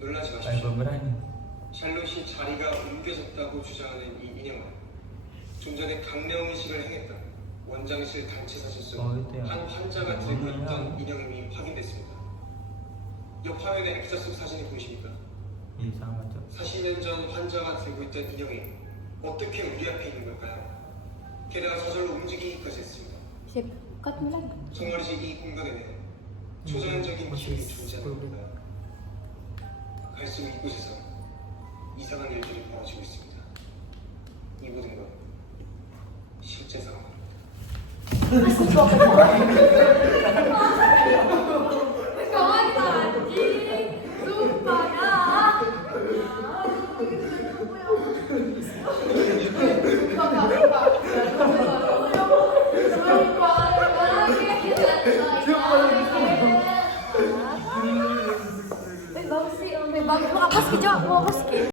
놀라지 Ay, 마십시오. berani. 샬롯이 자리가 옮겨졌다고 주장하는 이 인형은 좀 전에 강령의식을 행했다. 원장실 단체 사진 속 한 환자가 들고 있던 인형임이 확인됐습니다. 옆 화면에 액자 속 사진이 보이십니까? Iya, sama cok. 40년 전 환자가 들고 있던 인형이 어떻게 우리 앞에 있는 걸까요? 게다가 저절로 움직이기까지 했습니다. Sikat mo lang. 정말이지 이 공간에는 초자연적인 기운이 존재하는 겁니다. 갈수록 이곳에서 이상한 일들이 벌어지고 있습니다. 이 모든 건 실제 상황입니다. Kawan anjing. Sumpah dah. Bagus sih, bagus. Mau apa sih, Jo? Mau apa sih?